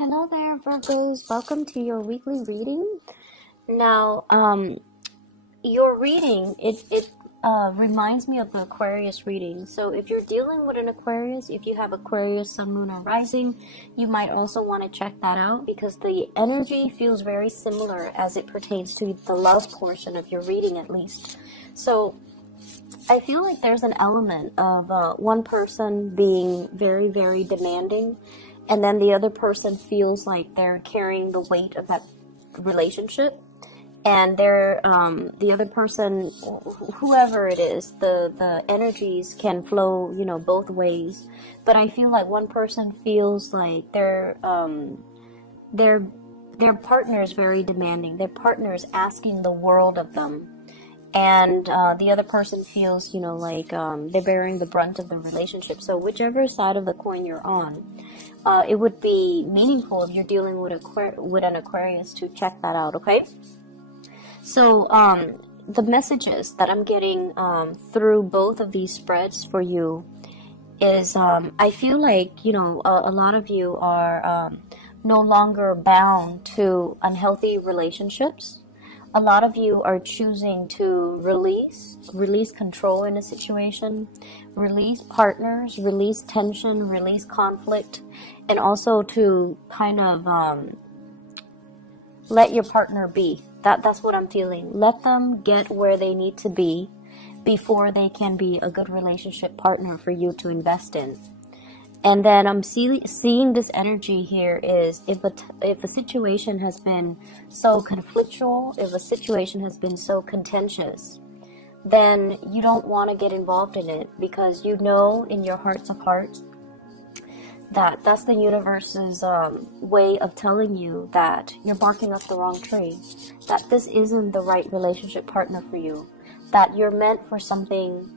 Hello there, Virgos. Welcome to your weekly reading. Now, your reading, it reminds me of the Aquarius reading. So if you're dealing with an Aquarius, if you have Aquarius, Sun, Moon, or Rising, you might also want to check that out because the energy feels very similar as it pertains to the love portion of your reading, at least. So I feel like there's an element of one person being very, very demanding, and then the other person feels like they're carrying the weight of that relationship, and they're the other person, whoever it is, the energies can flow, you know, both ways. But I feel like one person feels like their partner is very demanding. Their partner is asking the world of them. And the other person feels, you know, like they're bearing the brunt of the relationship. So whichever side of the coin you're on, it would be meaningful if you're dealing with an Aquarius to check that out, okay? So the messages that I'm getting through both of these spreads for you is I feel like, you know, a lot of you are no longer bound to unhealthy relationships. A lot of you are choosing to release control in a situation, release partners, release tension, release conflict, and also to kind of let your partner be. That's what I'm feeling. Let them get where they need to be before they can be a good relationship partner for you to invest in. And then I'm seeing this energy here is if a situation has been so conflictual, if a situation has been so contentious, then you don't want to get involved in it because you know in your hearts of hearts that that's the universe's way of telling you that you're barking up the wrong tree, that this isn't the right relationship partner for you, that you're meant for something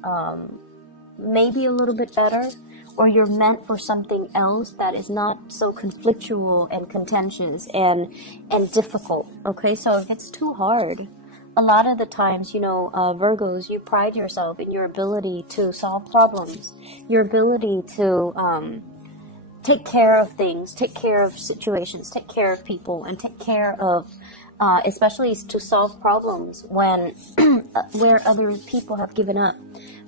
maybe a little bit better, or you're meant for something else that is not so conflictual and contentious and difficult, okay? So if it's too hard, a lot of the times, you know, Virgos, you pride yourself in your ability to solve problems, your ability to take care of things, take care of situations, take care of people, and take care of, especially to solve problems when where other people have given up.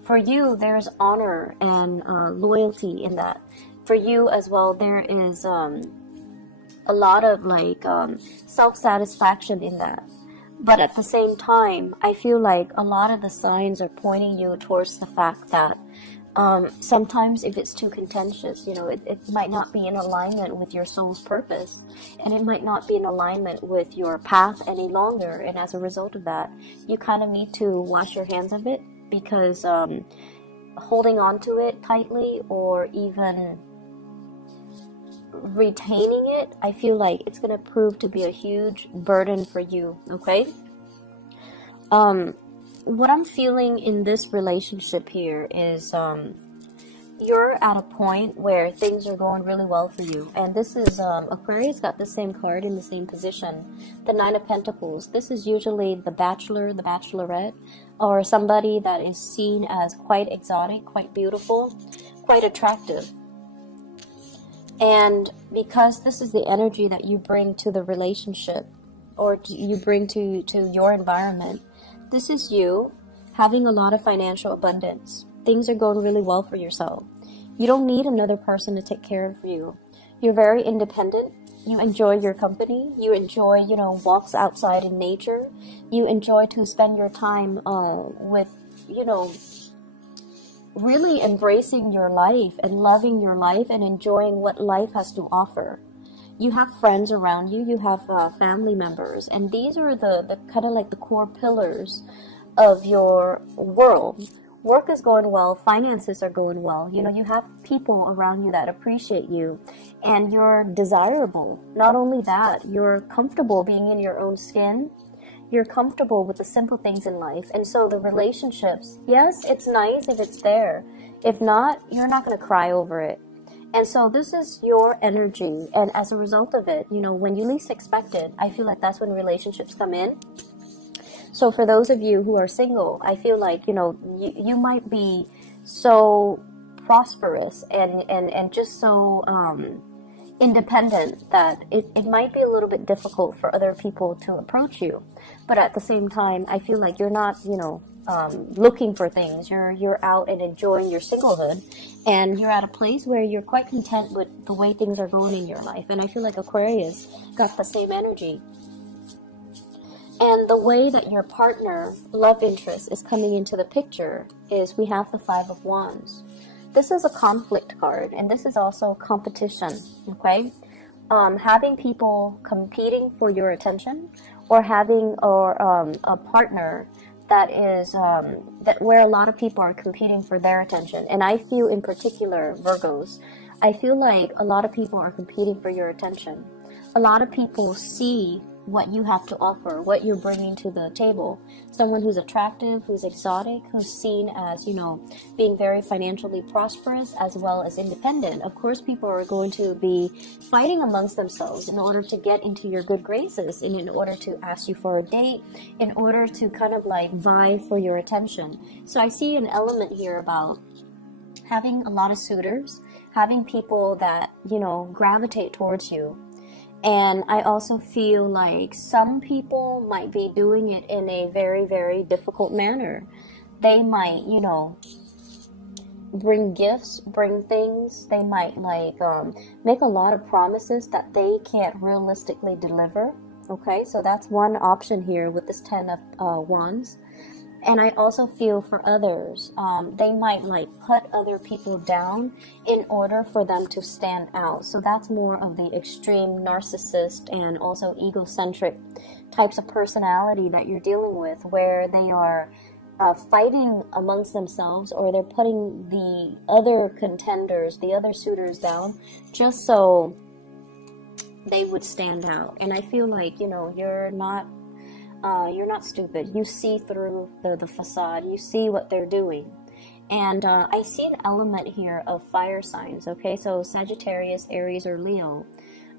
For you, there's honor and loyalty in that. For you as well, there is a lot of like self-satisfaction in that. But at the same time, I feel like a lot of the signs are pointing you towards the fact that sometimes if it's too contentious, you know, it might not be in alignment with your soul's purpose, and it might not be in alignment with your path any longer. And as a result of that, you kind of need to wash your hands of it, because holding on to it tightly or even retaining it, I feel like it's going to prove to be a huge burden for you, okay? What I'm feeling in this relationship here is you're at a point where things are going really well for you. And this is, Aquarius got the same card in the same position, the Nine of Pentacles. This is usually the bachelor, the bachelorette, or somebody that is seen as quite exotic, quite beautiful, quite attractive. And because this is the energy that you bring to the relationship, or you bring to your environment, this is you having a lot of financial abundance. Things are going really well for yourself. You don't need another person to take care of you. You're very independent. You enjoy your company. You enjoy, you know, walks outside in nature. You enjoy to spend your time with, you know, really embracing your life and loving your life and enjoying what life has to offer. You have friends around you. You have family members. And these are the kind of like the core pillars of your world. Work is going well, finances are going well, you know, you have people around you that appreciate you, and you're desirable. Not only that, you're comfortable being in your own skin, you're comfortable with the simple things in life. And so the relationships, yes, it's nice if it's there. If not, you're not going to cry over it. And so this is your energy, and as a result of it, you know, when you least expect it, I feel like that's when relationships come in. So for those of you who are single, I feel like, you know, you might be so prosperous and just so, independent that it might be a little bit difficult for other people to approach you. But at the same time, I feel like you're not, looking for things. You're out and enjoying your singlehood, and you're at a place where you're quite content with the way things are going in your life. And I feel like Aquarius got the same energy. And the way that your partner, love interest, is coming into the picture is we have the Five of Wands. This is a conflict card, and this is also competition, okay? Having people competing for your attention, or having a partner that is that where a lot of people are competing for their attention. And I feel in particular, Virgos, I feel like a lot of people are competing for your attention. A lot of people see what you have to offer, what you're bringing to the table. Someone who's attractive, who's exotic, who's seen as, being very financially prosperous as well as independent. Of course, people are going to be fighting amongst themselves in order to get into your good graces, and in order to ask you for a date, in order to kind of like vie for your attention. So I see an element here about having a lot of suitors, having people that, gravitate towards you. And I also feel like some people might be doing it in a very, very difficult manner. They might, bring gifts, bring things. They might make a lot of promises that they can't realistically deliver. Okay, so that's one option here with this Ten of Wands. And I also feel for others, they might put other people down in order for them to stand out. So that's more of the extreme narcissist and also egocentric types of personality that you're dealing with, where they are fighting amongst themselves, or they're putting the other contenders, the other suitors down just so they would stand out. And I feel like, you're not stupid. You see through the facade. You see what they're doing. And I see an element here of fire signs, okay? So Sagittarius, Aries, or Leo.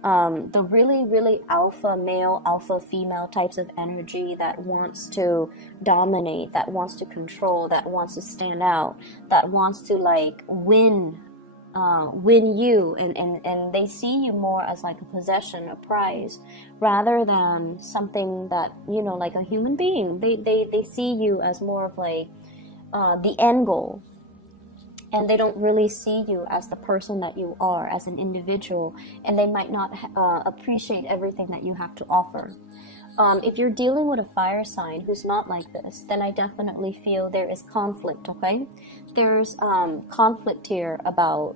The really, really alpha male, alpha female types of energy that wants to dominate, that wants to control, that wants to stand out, that wants to win you, and they see you more as like a possession, a prize, rather than something that, like a human being. They see you as more of the end goal, and they don't really see you as the person that you are, as an individual, and they might not appreciate everything that you have to offer. If you're dealing with a fire sign who's not like this, then I definitely feel there is conflict, okay? There's conflict here about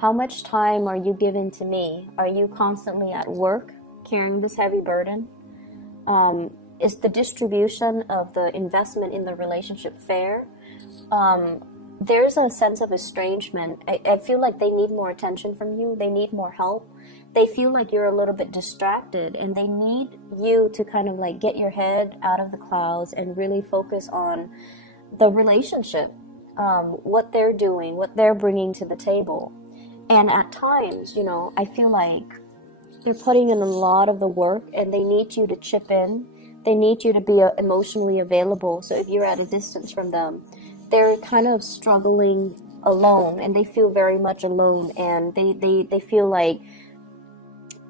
how much time are you giving to me? Are you constantly at work carrying this heavy burden? Is the distribution of the investment in the relationship fair? There's a sense of estrangement. I feel like they need more attention from you. They need more help. They feel like you're a little bit distracted, and they need you to kind of get your head out of the clouds and really focus on the relationship, what they're doing, what they're bringing to the table. And at times, I feel like they're putting in a lot of the work, and they need you to chip in. They need you to be emotionally available. So if you're at a distance from them, they're kind of struggling alone, and they feel very much alone. And they feel like,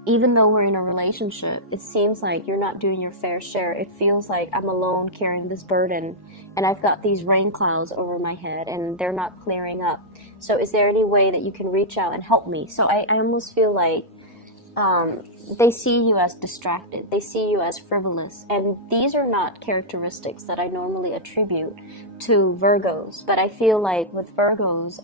even though we're in a relationship, it seems like you're not doing your fair share. It feels like I'm alone carrying this burden, and I've got these rain clouds over my head, and they're not clearing up. So is there any way that you can reach out and help me? So I almost feel like they see you as distracted. They see you as frivolous. And these are not characteristics that I normally attribute to Virgos. But I feel like with Virgos,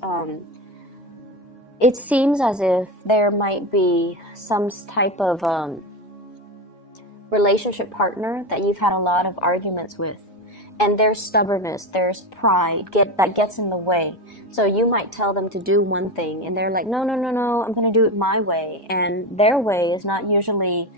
it seems as if there might be some type of relationship partner that you've had a lot of arguments with. And there's stubbornness, there's pride that gets in the way. So you might tell them to do one thing, and they're like, no, I'm going to do it my way. And their way is not usually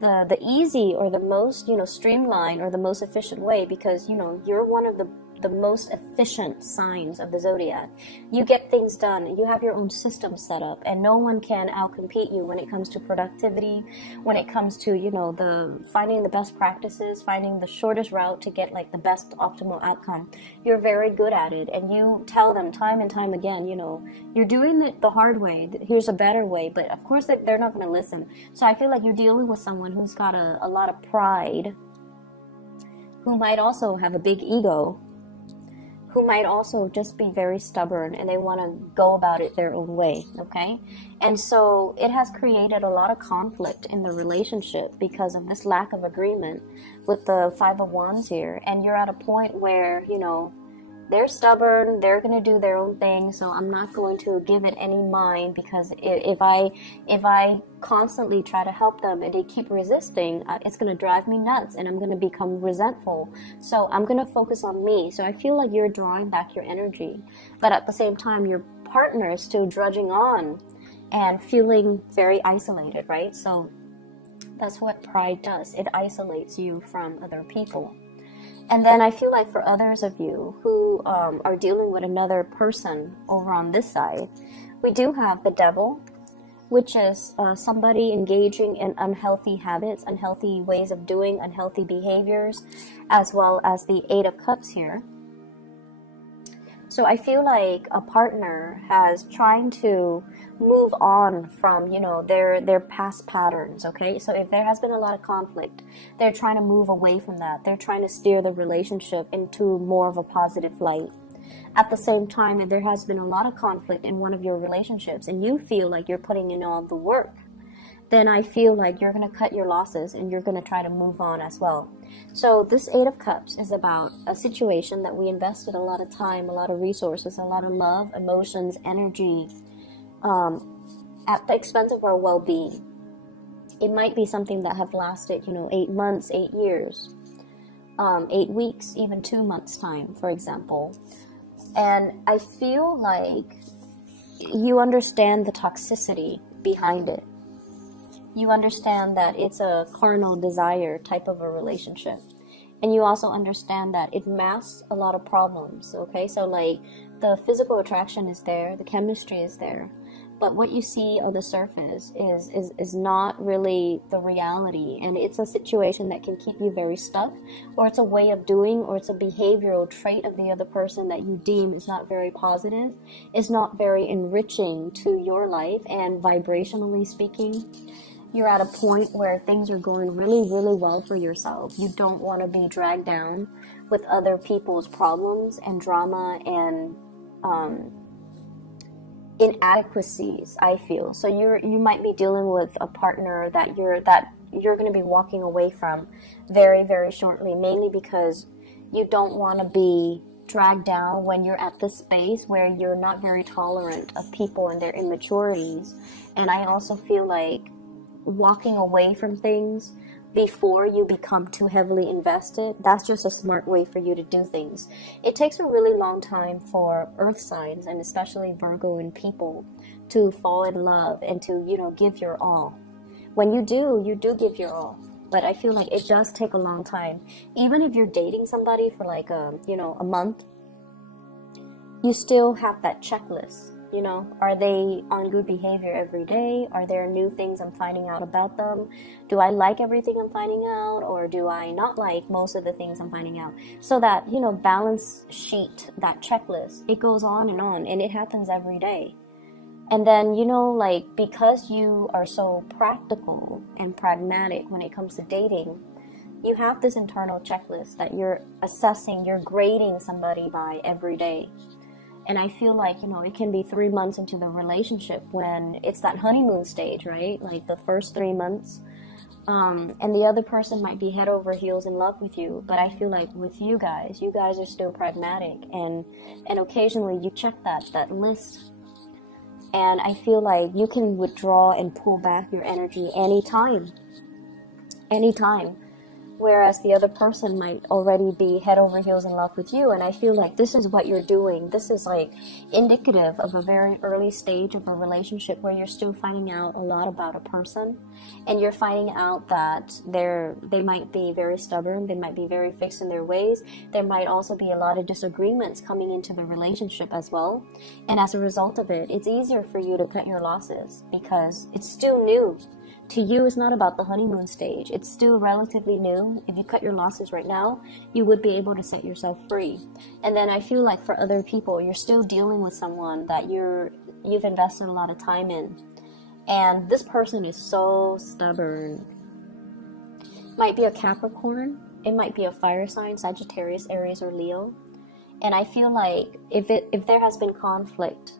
the easy or the most, streamlined or the most efficient way, because, you're one of the the most efficient signs of the zodiac. You get things done. You have your own system set up, and no one can outcompete you when it comes to productivity, when it comes to, you know, the finding the best practices, finding the shortest route to get like the best optimal outcome. You're very good at it, and you tell them time and time again, you know, you're doing it the hard way. Here's a better way, but of course they're not going to listen. So I feel like you're dealing with someone who's got a lot of pride, who might also have a big ego, who might also just be very stubborn, and they want to go about it their own way, okay? And so it has created a lot of conflict in the relationship because of this lack of agreement with the Five of Wands here. And you're at a point where, you know, they're stubborn, they're going to do their own thing, so I'm not going to give it any mind, because if I constantly try to help them and they keep resisting, it's going to drive me nuts, and I'm going to become resentful. So I'm going to focus on me. So I feel like you're drawing back your energy, but at the same time your partner is still drudging on and feeling very isolated, right? So that's what pride does. It isolates you from other people. And then I feel like for others of you who are dealing with another person over on this side, we do have the Devil, which is somebody engaging in unhealthy habits, unhealthy ways of doing, unhealthy behaviors, as well as the Eight of Cups here. So I feel like a partner has trying to move on from, you know, their past patterns, okay? So if there has been a lot of conflict, they're trying to move away from that. They're trying to steer the relationship into more of a positive light. At the same time, if there has been a lot of conflict in one of your relationships and you feel like you're putting in all the work, then I feel like you're going to cut your losses and you're going to try to move on as well. So this Eight of Cups is about a situation that we invested a lot of time, a lot of resources, a lot of love, emotions, energy, at the expense of our well-being. It might be something that have lasted, you know, 8 months, 8 years, 8 weeks, even 2 months time, for example. And I feel like you understand the toxicity behind it. You understand that it's a carnal desire type of a relationship. And you also understand that it masks a lot of problems, okay? So like the physical attraction is there, the chemistry is there, but what you see on the surface is not really the reality, and it's a situation that can keep you very stuck, or it's a way of doing, or it's a behavioral trait of the other person that you deem is not very positive, is not very enriching to your life, and vibrationally speaking, you're at a point where things are going really, really well for yourself. You don't want to be dragged down with other people's problems and drama and inadequacies, I feel. So you might be dealing with a partner that you're going to be walking away from very, very shortly, mainly because you don't want to be dragged down when you're at this space where you're not very tolerant of people and their immaturities. And I also feel like walking away from things before you become too heavily invested, that's just a smart way for you to do things. It takes a really long time for earth signs, and especially Virgo and people, to fall in love and to, you know, give your all. When you do give your all. But I feel like it does take a long time. Even if you're dating somebody for like a month, you still have that checklist. You know, are they on good behavior every day? Are there new things I'm finding out about them? Do I like everything I'm finding out, or do I not like most of the things I'm finding out? So that, you know, balance sheet, that checklist, it goes on, and it happens every day. And then, you know, like, because you are so practical and pragmatic when it comes to dating, you have this internal checklist that you're assessing, you're grading somebody by every day. And I feel like, you know, it can be 3 months into the relationship when it's that honeymoon stage, right? Like the first 3 months. And the other person might be head over heels in love with you. But I feel like with you guys are still pragmatic. And occasionally you check that list. And I feel like you can withdraw and pull back your energy anytime. whereas the other person might already be head over heels in love with you. And I feel like this is what you're doing. This is like indicative of a very early stage of a relationship where you're still finding out a lot about a person, and you're finding out that they might be very stubborn, they might be very fixed in their ways. There might also be a lot of disagreements coming into the relationship as well. And as a result of it, it's easier for you to cut your losses because it's still new. To you, it's not about the honeymoon stage. It's still relatively new. If you cut your losses right now, you would be able to set yourself free. And then I feel like for other people, you're still dealing with someone that you've invested a lot of time in. And this person is so stubborn. Might be a Capricorn. It might be a fire sign, Sagittarius, Aries, or Leo. And I feel like if there has been conflict,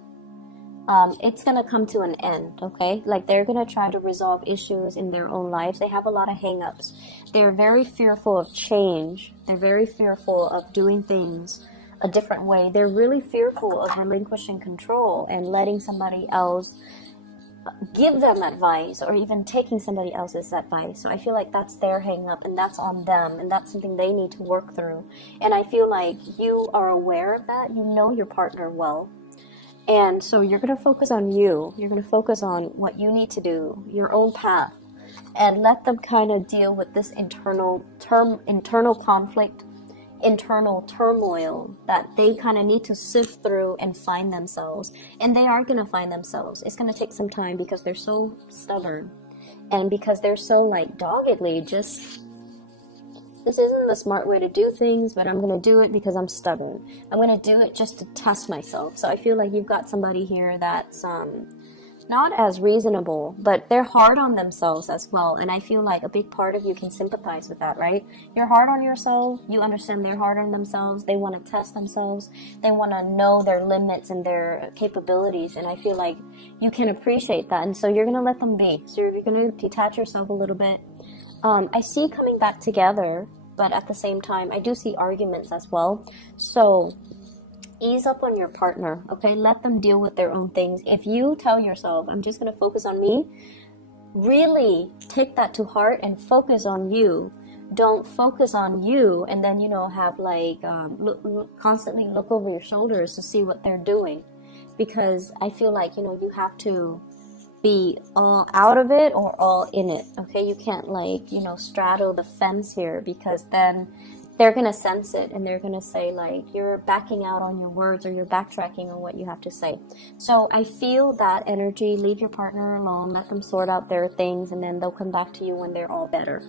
it's going to come to an end, okay? Like they're going to try to resolve issues in their own lives. They have a lot of hang-ups. They're very fearful of change. They're very fearful of doing things a different way. They're really fearful of relinquishing control and letting somebody else give them advice, or even taking somebody else's advice. So I feel like that's their hang-up, and that's on them, and that's something they need to work through. And I feel like you are aware of that. You know your partner well. And so you're going to focus on you. You're going to focus on what you need to do, your own path, and let them kind of deal with this internal conflict, internal turmoil that they kind of need to sift through and find themselves. And they are going to find themselves. It's going to take some time because they're so stubborn, and because they're so like doggedly just, this isn't the smart way to do things, but I'm going to do it because I'm stubborn. I'm going to do it just to test myself. So I feel like you've got somebody here that's not as reasonable, but they're hard on themselves as well. And I feel like a big part of you can sympathize with that, right? You're hard on yourself. You understand they're hard on themselves. They want to test themselves. They want to know their limits and their capabilities. And I feel like you can appreciate that. And so you're going to let them be. So you're going to detach yourself a little bit. I see coming back together, but at the same time, I do see arguments as well. So ease up on your partner, okay? Let them deal with their own things. If you tell yourself, I'm just going to focus on me, really take that to heart and focus on you. Don't focus on you and then, have like, constantly look over your shoulders to see what they're doing. Because I feel like, you have to be all out of it or all in it, okay? You can't like, straddle the fence here, because then they're going to sense it and they're going to say like, you're backing out on your words, or you're backtracking on what you have to say. So I feel that energy. Leave your partner alone, let them sort out their things, and then they'll come back to you when they're all better.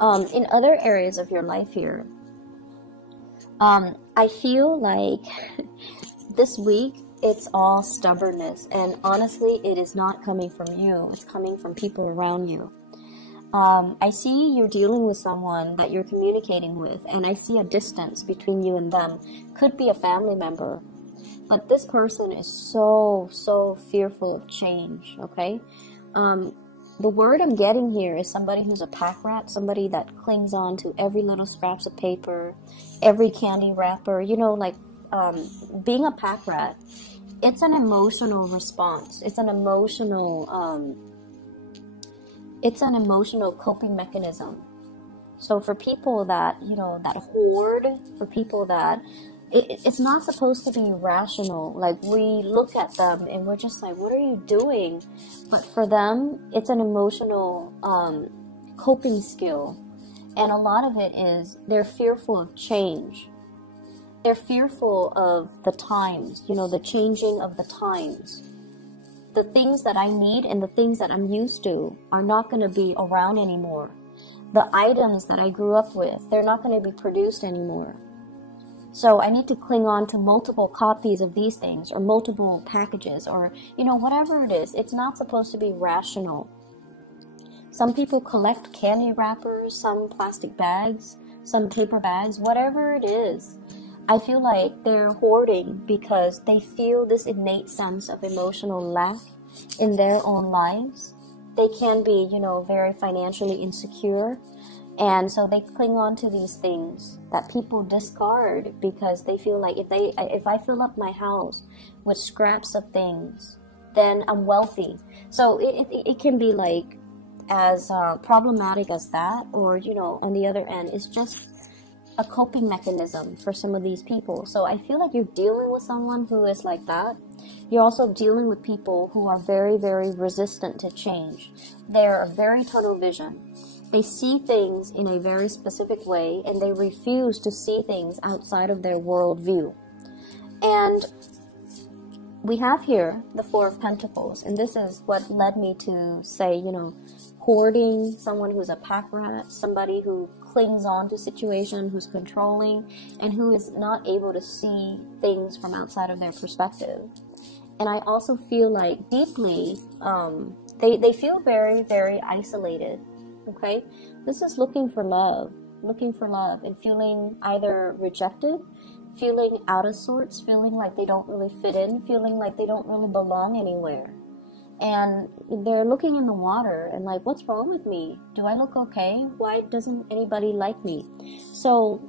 In other areas of your life here, I feel like this week, it's all stubbornness, and honestly, it is not coming from you. It's coming from people around you. I see you're dealing with someone that you're communicating with, and I see a distance between you and them. Could be a family member, but this person is so fearful of change, okay? The word I'm getting here is somebody who's a pack rat, somebody that clings on to every little scraps of paper, every candy wrapper, being a pack rat. It's an emotional response. It's an emotional coping mechanism. So for people that, that hoard, for people that, it's not supposed to be rational. Like, we look at them and we're just like, what are you doing? But for them, it's an emotional coping skill. And a lot of it is they're fearful of change. They're fearful of the times, the changing of the times. The things that I need and the things that I'm used to are not going to be around anymore. The items that I grew up with, they're not going to be produced anymore. So I need to cling on to multiple copies of these things, or multiple packages, or, whatever it is. It's not supposed to be rational. Some people collect candy wrappers, some plastic bags, some paper bags, whatever it is. I feel like they're hoarding because they feel this innate sense of emotional lack in their own lives. They can be, very financially insecure. And so they cling on to these things that people discard because they feel like if I fill up my house with scraps of things, then I'm wealthy. So it can be like as problematic as that, or, you know, on the other end, it's just a coping mechanism for some of these people. So I feel like you're dealing with someone who is like that. You're also dealing with people who are very, very resistant to change. They're very tunnel vision. They see things in a very specific way, and they refuse to see things outside of their worldview. And we have here the Four of Pentacles, and this is what led me to say, you know, hoarding, someone who's a pack rat, somebody who clings on to situation, who's controlling, and who is not able to see things from outside of their perspective. And I also feel like deeply, they feel very, very isolated, okay? This is looking for love, and feeling either rejected, feeling out of sorts, feeling like they don't really fit in, feeling like they don't really belong anywhere. And they're looking in the water and like, what's wrong with me? Do I look okay? Why doesn't anybody like me? So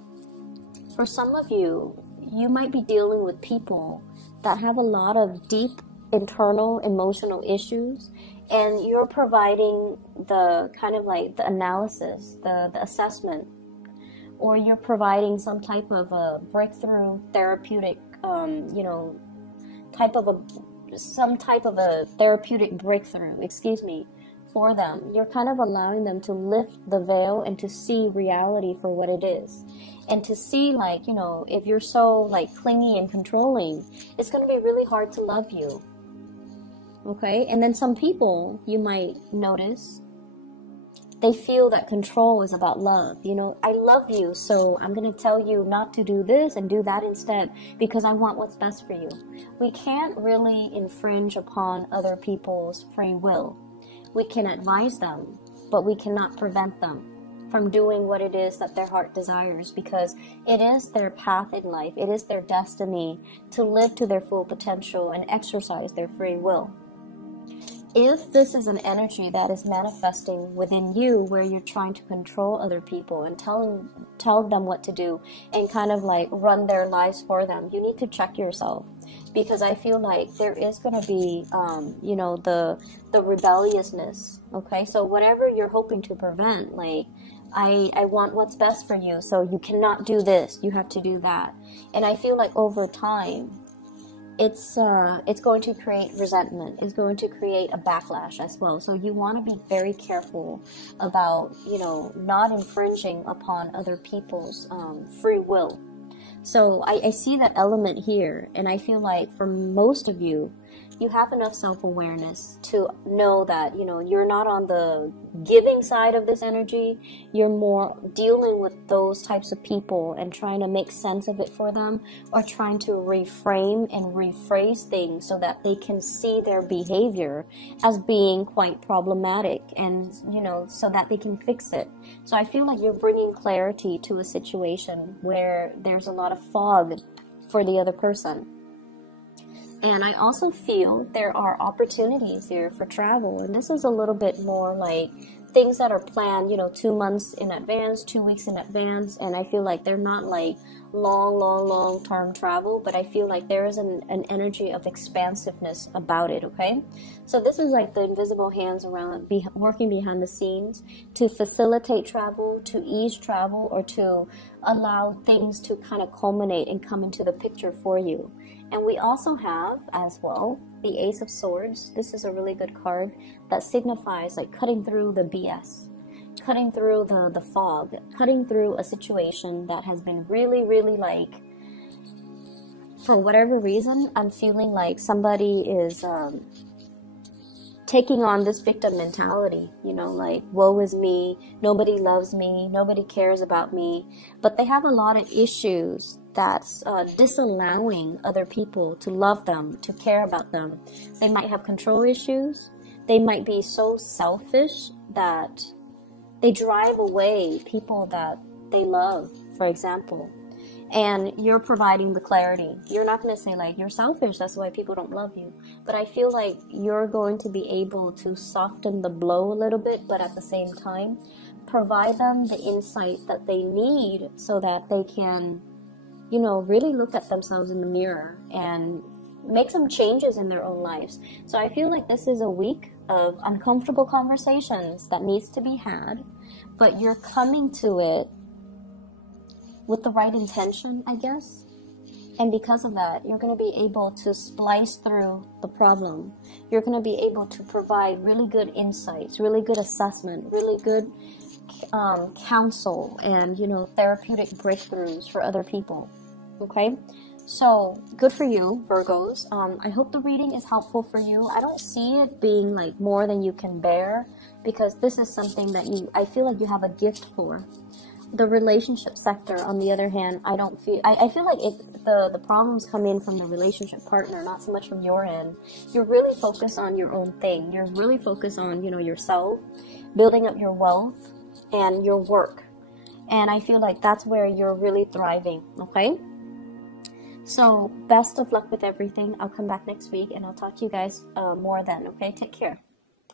for some of you, you might be dealing with people that have a lot of deep internal emotional issues, and you're providing the kind of like the analysis, the assessment, or you're providing some type of a breakthrough therapeutic, you know, some type of a therapeutic breakthrough, for them. You're kind of allowing them to lift the veil and to see reality for what it is. And to see, like, you know, if you're so like clingy and controlling, it's going to be really hard to love you. Okay? And then some people, you might notice, they feel that control is about love. You know, I love you, so I'm going to tell you not to do this and do that instead because I want what's best for you. We can't really infringe upon other people's free will. We can advise them, but we cannot prevent them from doing what it is that their heart desires, because it is their path in life. It is their destiny to live to their full potential and exercise their free will. If this is an energy that is manifesting within you, where you're trying to control other people and tell them what to do and kind of like run their lives for them, you need to check yourself, because I feel like there is going to be, you know, the rebelliousness. Okay, so whatever you're hoping to prevent, like, I want what's best for you, so you cannot do this, you have to do that. And I feel like over time, it's going to create resentment. It's going to create a backlash as well. So you want to be very careful about, you know, not infringing upon other people's free will. So I see that element here, and I feel like for most of you, you have enough self-awareness to know that, you know, you're not on the giving side of this energy. You're more dealing with those types of people and trying to make sense of it for them, or trying to reframe and rephrase things so that they can see their behavior as being quite problematic, and, you know, so that they can fix it. So I feel like you're bringing clarity to a situation where there's a lot of fog for the other person. And I also feel there are opportunities here for travel. And this is a little bit more like things that are planned, you know, 2 months in advance, 2 weeks in advance. And I feel like they're not like long-term travel, but I feel like there is an energy of expansiveness about it, okay? So this is like the invisible hands around, working behind the scenes to facilitate travel, to ease travel, or to allow things to kind of culminate and come into the picture for you. And we also have, as well, the Ace of Swords. This is a really good card that signifies like cutting through the BS, cutting through the fog, cutting through a situation that has been really, really like, for whatever reason, I'm feeling like somebody is taking on this victim mentality, you know, like, woe is me, nobody loves me, nobody cares about me. But they have a lot of issues that's disallowing other people to love them, to care about them. They might have control issues. They might be so selfish that they drive away people that they love, for example. And you're providing the clarity. You're not going to say like, you're selfish, that's why people don't love you. But I feel like you're going to be able to soften the blow a little bit, but at the same time, provide them the insight that they need so that they can, you know, really look at themselves in the mirror and make some changes in their own lives. So I feel like this is a week of uncomfortable conversations that needs to be had, but you're coming to it with the right intention, I guess. And because of that, you're going to be able to splice through the problem. You're going to be able to provide really good insights, really good assessment, really good counsel, and, you know, therapeutic breakthroughs for other people. Okay? So, good for you, Virgos. I hope the reading is helpful for you. I don't see it being like more than you can bear, because this is something that I feel like you have a gift for. The relationship sector, on the other hand, I feel like the problems come in from the relationship partner, not so much from your end. You're really focused on your own thing. You're really focused on, you know, yourself, building up your wealth and your work. And I feel like that's where you're really thriving, okay? So, best of luck with everything. I'll come back next week and I'll talk to you guys more then, okay? Take care.